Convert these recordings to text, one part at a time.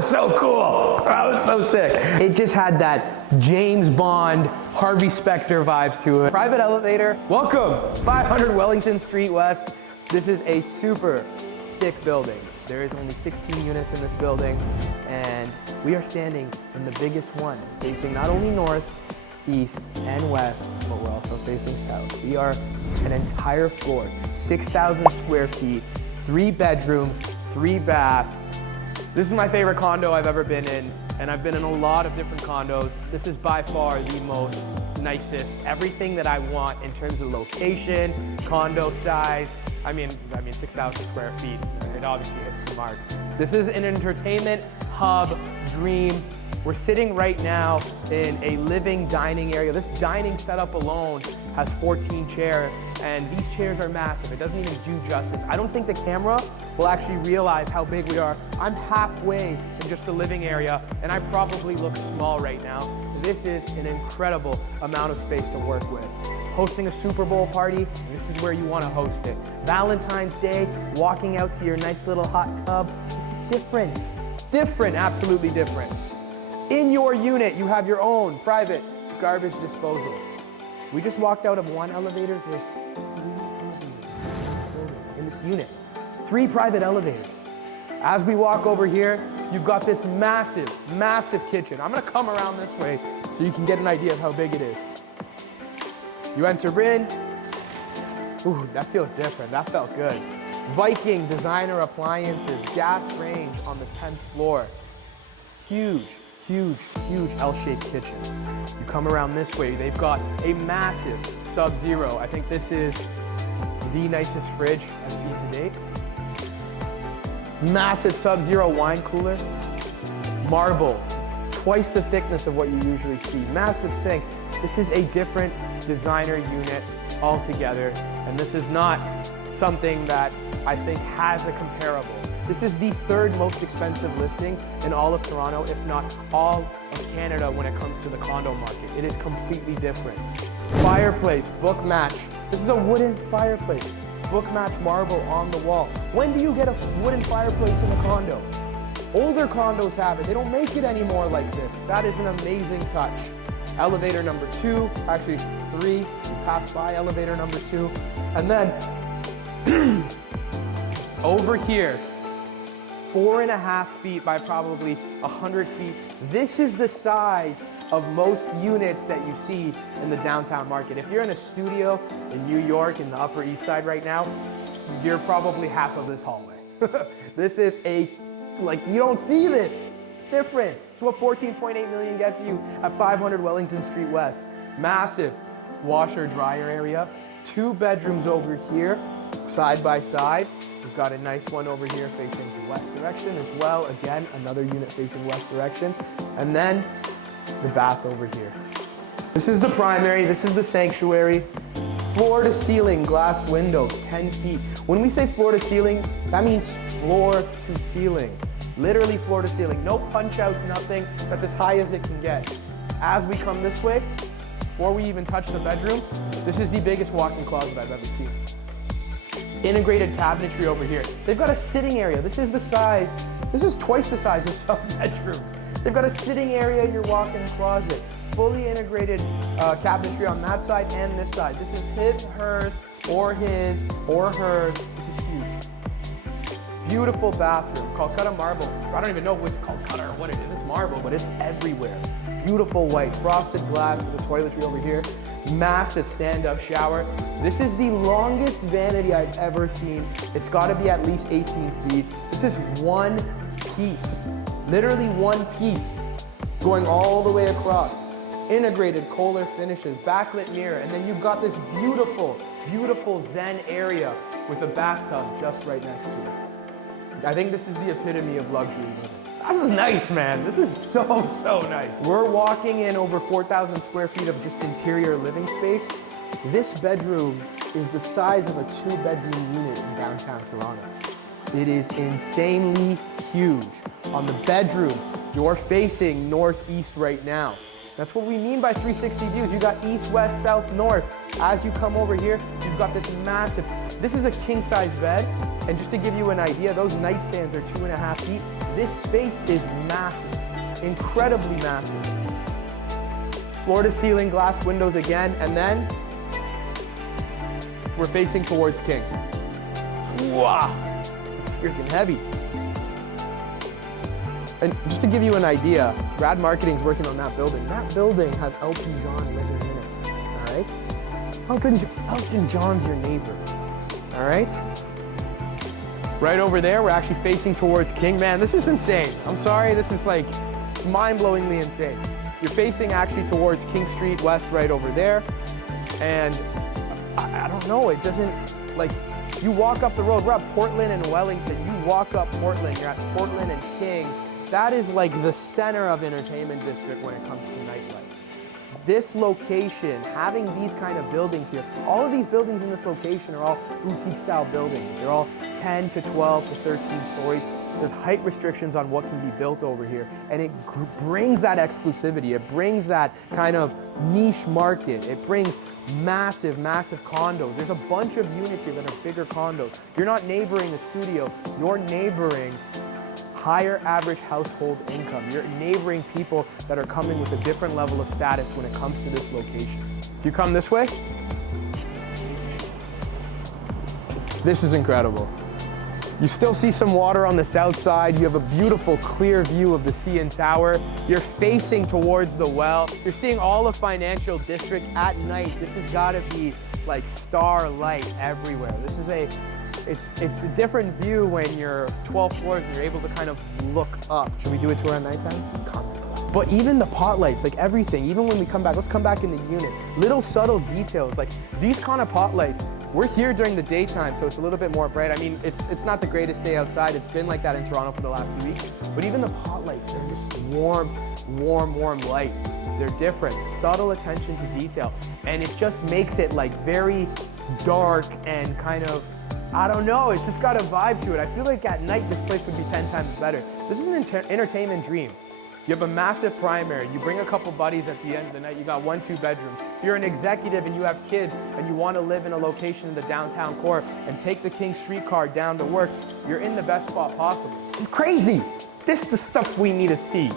was so cool. That was so sick. It just had that James Bond, Harvey Specter vibes to it. Private elevator. Welcome, 500 Wellington Street West. This is a super sick building. There is only 16 units in this building, and we are standing in the biggest one, facing not only north, east, and west, but we're also facing south. We are an entire floor, 6,000 square feet, 3 bedrooms, 3 bath. This is my favorite condo I've ever been in, and I've been in a lot of different condos. This is by far the most nicest, everything that I want in terms of location, condo size. I mean 6,000 square feet, it obviously hits the mark. This is an entertainment hub dream. We're sitting right now in a living dining area. This dining setup alone has 14 chairs, and these chairs are massive. It doesn't even do justice. I don't think the camera will actually realize how big we are. I'm halfway in just the living area, and I probably look small right now. This is an incredible amount of space to work with. Hosting a Super Bowl party, this is where you want to host it. Valentine's Day, walking out to your nice little hot tub. This is different. Different, absolutely different. In your unit, you have your own private garbage disposal. We just walked out of one elevator. There's 3 elevators in this unit. 3 private elevators. As we walk over here, you've got this massive, massive kitchen. I'm gonna come around this way so you can get an idea of how big it is. You enter in. Ooh, that feels different. That felt good. Viking designer appliances, gas range on the 10th floor. Huge. Huge, huge L-shaped kitchen. You come around this way, they've got a massive Sub-Zero. I think this is the nicest fridge I've seen to date. Massive Sub-Zero wine cooler. Marble, twice the thickness of what you usually see. Massive sink. This is a different designer unit altogether, and this is not something that I think has a comparable. This is the 3rd most expensive listing in all of Toronto, if not all of Canada when it comes to the condo market. It is completely different. Fireplace, book match. This is a wooden fireplace. Book match marble on the wall. When do you get a wooden fireplace in a condo? Older condos have it. They don't make it anymore like this. That is an amazing touch. Elevator number 2, actually 3. We passed by elevator number 2. And then over here, 4.5 feet by probably 100 feet. This is the size of most units that you see in the downtown market. If you're in a studio in New York in the Upper East Side right now, you're probably half of this hallway. This is you don't see this. It's different. It's what 14.8 million gets you at 500 Wellington Street West. Massive washer dryer area. 2 bedrooms over here, side by side. We've got a nice one over here facing the west direction as well. Again, another unit facing west direction. And then the bath over here. This is the primary, this is the sanctuary. Floor to ceiling glass windows, 10 feet. When we say floor to ceiling, that means floor to ceiling. Literally floor to ceiling. No punch outs, nothing. That's as high as it can get. As we come this way, before we even touch the bedroom, this is the biggest walk-in closet I've ever seen. Integrated cabinetry over here. They've got a sitting area. This is the size, this is twice the size of some bedrooms. They've got a sitting area in your walk-in closet. Fully integrated cabinetry on that side and this side. This is his, hers, or his, or hers. This is huge. Beautiful bathroom, Calcutta marble. I don't even know what's Calcutta or what it is. It's marble, but it's everywhere. Beautiful white, frosted glass with the toiletry over here. Massive stand-up shower. This is the longest vanity I've ever seen. It's gotta be at least 18 feet. This is one piece, literally one piece, going all the way across. Integrated Kohler finishes, backlit mirror, and then you've got this beautiful, beautiful Zen area with a bathtub just right next to it. I think this is the epitome of luxury living. This is nice, man. This is so nice. We're walking in over 4,000 square feet of just interior living space. This bedroom is the size of a 2-bedroom unit in downtown Toronto. It is insanely huge. On the bedroom, you're facing northeast right now. That's what we mean by 360 views. You got east, west, south, north. As you come over here, you've got this massive, this is a king size bed. And just to give you an idea, those nightstands are 2.5 feet. This space is massive, incredibly massive. Floor to ceiling glass windows again, and then we're facing towards king. Wow, it's freaking heavy. And just to give you an idea, Rad Marketing's working on that building. That building has Elton John living in it, all right? Elton John's your neighbor, all right? Right over there, we're actually facing towards king. Man, this is insane. I'm sorry, this is like mind-blowingly insane. You're facing actually towards King Street West right over there. And I don't know, it doesn't, like, you walk up the road, we're at Portland and Wellington, you walk up Portland, you're at Portland and King. That is like the center of entertainment district when it comes to nightlife. This location, having these kind of buildings here, all of these buildings in this location are all boutique style buildings. They're all 10 to 12 to 13 stories. There's height restrictions on what can be built over here, and it brings that exclusivity. It brings that kind of niche market. It brings massive, massive condos. There's a bunch of units here that are bigger condos. You're not neighboring a studio, you're neighboring higher average household income. You're neighboring people that are coming with a different level of status when it comes to this location. If you come this way, this is incredible. You still see some water on the south side. You have a beautiful clear view of the CN Tower. You're facing towards the well. You're seeing all of Financial District at night. This has gotta be like starlight everywhere. This is it's a different view when you're 12 floors and you're able to kind of look up. Should we do a tour at nighttime? But even the pot lights, like everything, even when we come back, let's come back in the unit. Little subtle details, like these kind of pot lights, we're here during the daytime, so it's a little bit more bright. I mean, it's not the greatest day outside. It's been like that in Toronto for the last few weeks. But even the pot lights, they're this warm, warm, warm light. They're different, subtle attention to detail. And it just makes it like very dark and kind of, I don't know, it's just got a vibe to it. I feel like at night this place would be 10 times better. This is an entertainment dream. You have a massive primary, you bring a couple buddies at the end of the night, you got 1-2 bedroom. If you're an executive and you have kids and you want to live in a location in the downtown core and take the King streetcar down to work, you're in the best spot possible. This is crazy. This is the stuff we need to see.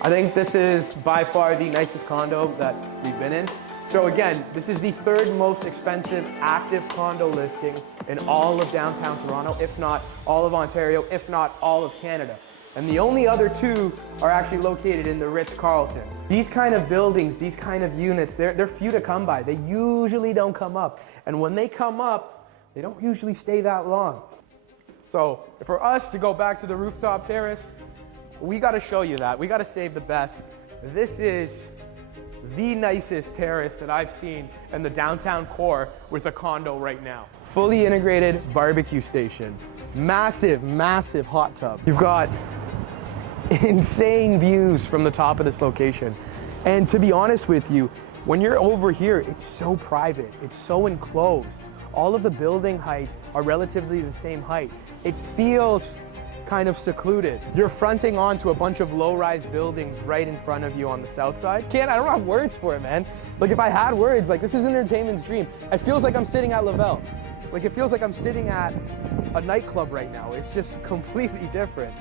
I think this is by far the nicest condo that we've been in. So again, this is the third most expensive active condo listing in all of downtown Toronto, if not all of Ontario, if not all of Canada. And the only other two are actually located in the Ritz-Carlton. These kind of buildings, these kind of units, they're few to come by. They usually don't come up. And when they come up, they don't usually stay that long. So for us to go back to the rooftop terrace, we gotta show you that. We gotta save the best. This is the nicest terrace that I've seen in the downtown core with a condo right now. Fully integrated barbecue station. Massive, massive hot tub. You've got insane views from the top of this location. And to be honest with you, when you're over here, it's so private, it's so enclosed. All of the building heights are relatively the same height. It feels kind of secluded. You're fronting onto a bunch of low-rise buildings right in front of you on the south side. I don't have words for it, man. Like if I had words, like this is entertainment's dream. It feels like I'm sitting at Lavelle. Like it feels like I'm sitting at a nightclub right now. It's just completely different.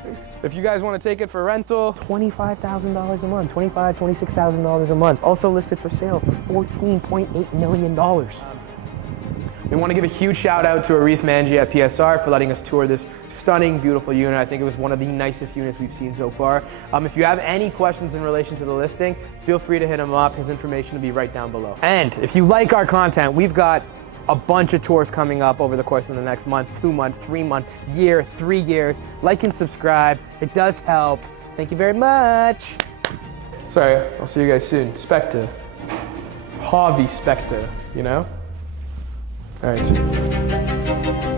If you guys want to take it for rental, $25,000 a month, $26,000 a month. Also listed for sale for $14.8 million. We want to give a huge shout out to Arith Manji at PSR for letting us tour this stunning, beautiful unit. I think it was one of the nicest units we've seen so far. If you have any questions in relation to the listing, feel free to hit him up. His information will be right down below. And if you like our content, we've got a bunch of tours coming up over the course of the next month, 2 month, 3 month, year, 3 years. Like and subscribe. It does help. Thank you very much. Sorry, I'll see you guys soon. Spectre. Hobby Spectre, you know? All right.